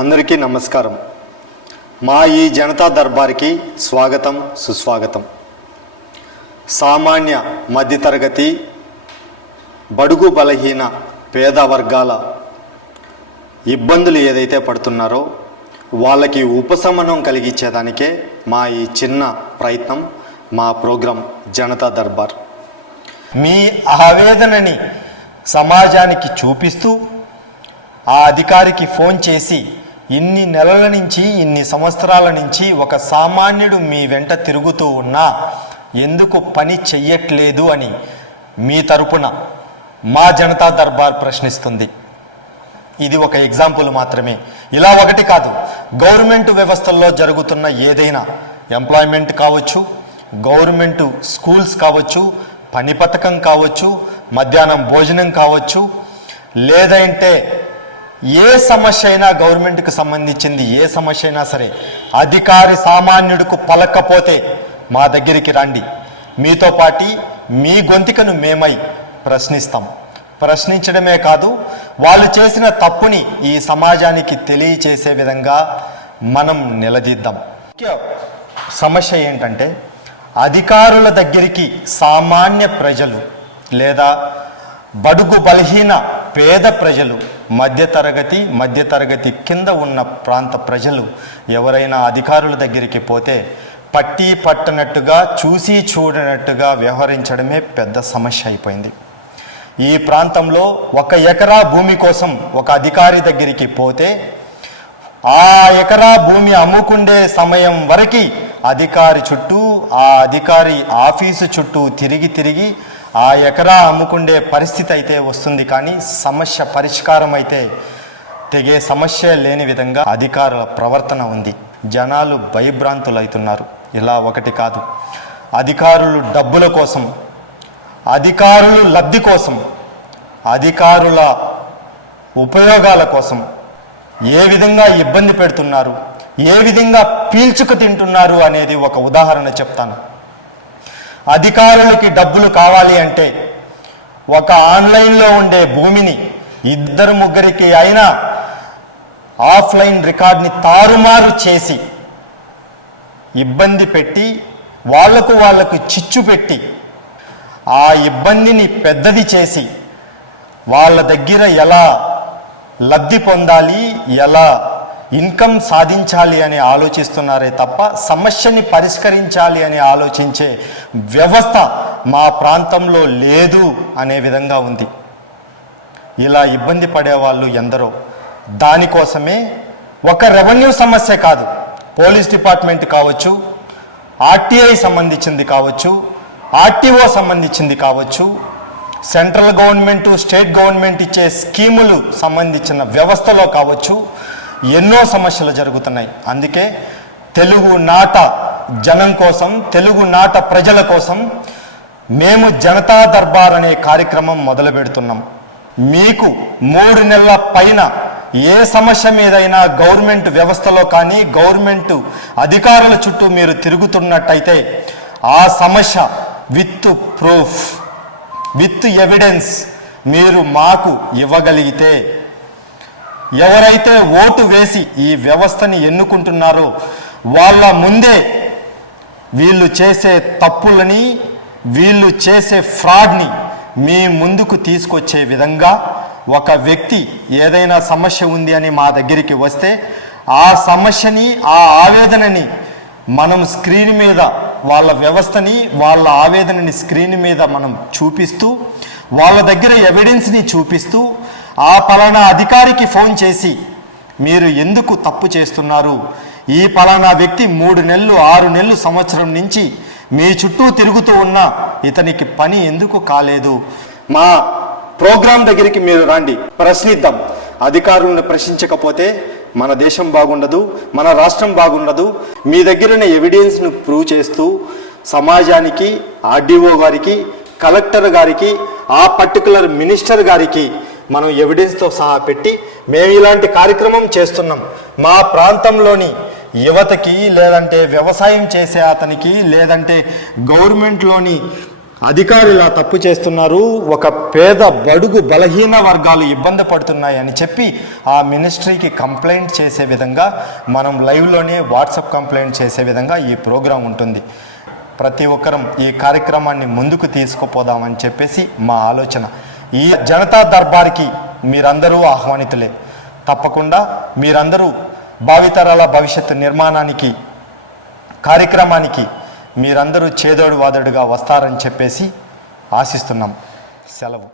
అందరికీ నమస్కారం. మా ఈ జనతా దర్బార్కి స్వాగతం, సుస్వాగతం. సామాన్య మధ్యతరగతి బడుగు బలహీన పేద వర్గాల ఇబ్బందులు ఏదైతే పడుతున్నారో వాళ్ళకి ఉపశమనం కలిగించేదానికే మా ఈ చిన్న ప్రయత్నం, మా ప్రోగ్రాం జనతా దర్బార్. మీ ఆవేదనని సమాజానికి చూపిస్తూ ఆ అధికారికి ఫోన్ చేసి ఇన్ని నెలల నుంచి, ఇన్ని సంవత్సరాల నుంచి ఒక సామాన్యుడు మీ వెంట తిరుగుతూ ఉన్నా ఎందుకు పని చెయ్యట్లేదు అని మీ తరపున మా జనతా దర్బార్ ప్రశ్నిస్తుంది. ఇది ఒక ఎగ్జాంపుల్ మాత్రమే. ఇలా ఒకటి కాదు, గవర్నమెంట్ వ్యవస్థల్లో జరుగుతున్న ఏదైనా ఎంప్లాయ్మెంట్ కావచ్చు, గవర్నమెంట్ స్కూల్స్ కావచ్చు, పని పథకం కావచ్చు, మధ్యాహ్నం భోజనం కావచ్చు, లేదంటే ఏ సమస్య అయినా గవర్నమెంట్కి సంబంధించింది ఏ సమస్య అయినా సరే అధికారి సామాన్యుడికి పలకపోతే మా దగ్గరికి రండి. మీతో పాటి మీ గొంతుకను మేమై ప్రశ్నిస్తాం. ప్రశ్నించడమే కాదు, వాళ్ళు చేసిన తప్పుని ఈ సమాజానికి తెలియచేసే విధంగా మనం నిలదీద్దాం. ముఖ్య సమస్య ఏంటంటే అధికారుల దగ్గరికి సామాన్య ప్రజలు లేదా బడుగు బలహీన పేద ప్రజలు, మధ్యతరగతి కింద ఉన్న ప్రాంత ప్రజలు ఎవరైనా అధికారుల దగ్గరికి పోతే పట్టి పట్టనట్టుగా, చూసి చూడనట్టుగా వ్యవహరించడమే పెద్ద సమస్య అయిపోయింది. ఈ ప్రాంతంలో 1 ఎకరా భూమి కోసం ఒక అధికారి దగ్గరికి పోతే ఆ ఎకరా భూమి అమ్ముకుండే సమయం వరకు అధికారి చుట్టూ, ఆ అధికారి ఆఫీసు చుట్టూ తిరిగి ఆ ఎకరా అమ్ముకుండే పరిస్థితి అయితే వస్తుంది. కానీ సమస్య పరిష్కారం అయితే తెగే సమస్య లేని విధంగా అధికారుల ప్రవర్తన ఉంది. జనాలు భయభ్రాంతులు అవుతున్నారు. ఇలా ఒకటి కాదు, అధికారులు డబ్బుల కోసం, అధికారులు లబ్ధి కోసం, అధికారుల ఉపయోగాల కోసం ఏ విధంగా ఇబ్బంది పెడుతున్నారు, ఏ విధంగా పీల్చుకు తింటున్నారు అనేది ఒక ఉదాహరణ చెప్తాను. అధికారులకి డబ్బులు కావాలి అంటే ఒక ఆన్లైన్లో ఉండే భూమిని 2-3 అయినా ఆఫ్లైన్ రికార్డ్ని తారుమారు చేసి ఇబ్బంది పెట్టి వాళ్లకు చిచ్చు పెట్టి ఆ ఇబ్బందిని పెద్దది చేసి వాళ్ళ దగ్గర ఎలా లబ్ధి పొందాలి, ఎలా ఇన్కమ్ సాధించాలి అని ఆలోచిస్తున్నారే తప్ప సమస్యని పరిష్కరించాలి అని ఆలోచించే వ్యవస్థ మా ప్రాంతంలో లేదు అనే విధంగా ఉంది. ఇలా ఇబ్బంది పడేవాళ్ళు ఎందరో. దానికోసమే ఒక రెవెన్యూ సమస్య కాదు, పోలీస్ డిపార్ట్మెంట్ కావచ్చు, ఆర్టీఐ సంబంధించింది కావచ్చు, ఆర్టీఓ సంబంధించింది కావచ్చు, సెంట్రల్ గవర్నమెంట్, స్టేట్ గవర్నమెంట్ ఇచ్చే స్కీములు సంబంధించిన వ్యవస్థలో కావచ్చు, ఎన్నో సమస్యలు జరుగుతున్నాయి. అందుకే తెలుగు నాట జనం కోసం, తెలుగు నాట ప్రజల కోసం మేము జనతా దర్బార్ అనే కార్యక్రమం మొదలు పెడుతున్నాం. మీకు 3 నెలల పైన ఏ సమస్య మీదైనా గవర్నమెంట్ వ్యవస్థలో కానీ, గవర్నమెంట్ అధికారుల చుట్టూ మీరు తిరుగుతున్నట్టయితే ఆ సమస్య విత్ ప్రూఫ్, విత్ ఎవిడెన్స్ మీరు మాకు ఇవ్వగలిగితే, ఎవరైతే ఓటు వేసి ఈ వ్యవస్థని ఎన్నుకుంటున్నారో వాళ్ళ ముందే వీళ్ళు చేసే తప్పులని, వీళ్ళు చేసే ఫ్రాడ్ని మీ ముందుకు తీసుకొచ్చే విధంగా ఒక వ్యక్తి ఏదైనా సమస్య ఉంది అని మా దగ్గరికి వస్తే ఆ సమస్యని, ఆ ఆవేదనని మనం స్క్రీన్ మీద, వాళ్ళ వ్యవస్థని, వాళ్ళ ఆవేదనని స్క్రీన్ మీద మనం చూపిస్తూ, వాళ్ళ దగ్గర ఎవిడెన్స్ని చూపిస్తూ, ఆ పలానా అధికారికి ఫోన్ చేసి మీరు ఎందుకు తప్పు చేస్తున్నారు, ఈ పలానా వ్యక్తి 3 నెలలు, 6 నెలలు, సంవత్సరం నుంచి మీ చుట్టూ తిరుగుతూ ఉన్నా ఇతనికి పని ఎందుకు కాలేదు, మా ప్రోగ్రాం దగ్గరికి మీరు రండి, ప్రశ్నిద్దాం. అధికారులను ప్రశ్నించకపోతే మన దేశం బాగుండదు, మన రాష్ట్రం బాగుండదు. మీ దగ్గరున్న ఎవిడెన్స్ను ప్రూవ్ చేస్తూ సమాజానికి, ఆర్డీఓ గారికి, కలెక్టర్ గారికి, ఆ పర్టికులర్ మినిస్టర్ గారికి మనం ఎవిడెన్స్తో సహా పెట్టి మేము ఇలాంటి కార్యక్రమం చేస్తున్నాం, మా ప్రాంతంలోని యువతకి, లేదంటే వ్యవసాయం చేసే అతనికి, లేదంటే గవర్నమెంట్లోని అధికారులు ఇలా తప్పు చేస్తున్నారు, ఒక పేద బడుగు బలహీన వర్గాలు ఇబ్బంది పడుతున్నాయని చెప్పి ఆ మినిస్ట్రీకి కంప్లైంట్ చేసే విధంగా మనం లైవ్లోనే వాట్సాప్ కంప్లైంట్ చేసే విధంగా ఈ ప్రోగ్రాం ఉంటుంది. ప్రతి ఒక్కరం ఈ కార్యక్రమాన్ని ముందుకు తీసుకుపోదామని చెప్పేసి మా ఆలోచన. ఈ జనతా దర్బార్కి మీరందరూ ఆహ్వానితులే. తప్పకుండా మీరందరూ భావితరాల భవిష్యత్తు నిర్మాణానికి కార్యక్రమానికి మీరందరూ చేదోడు వాదోడుగా వస్తారని చెప్పేసి ఆశిస్తున్నాం. సెలవు.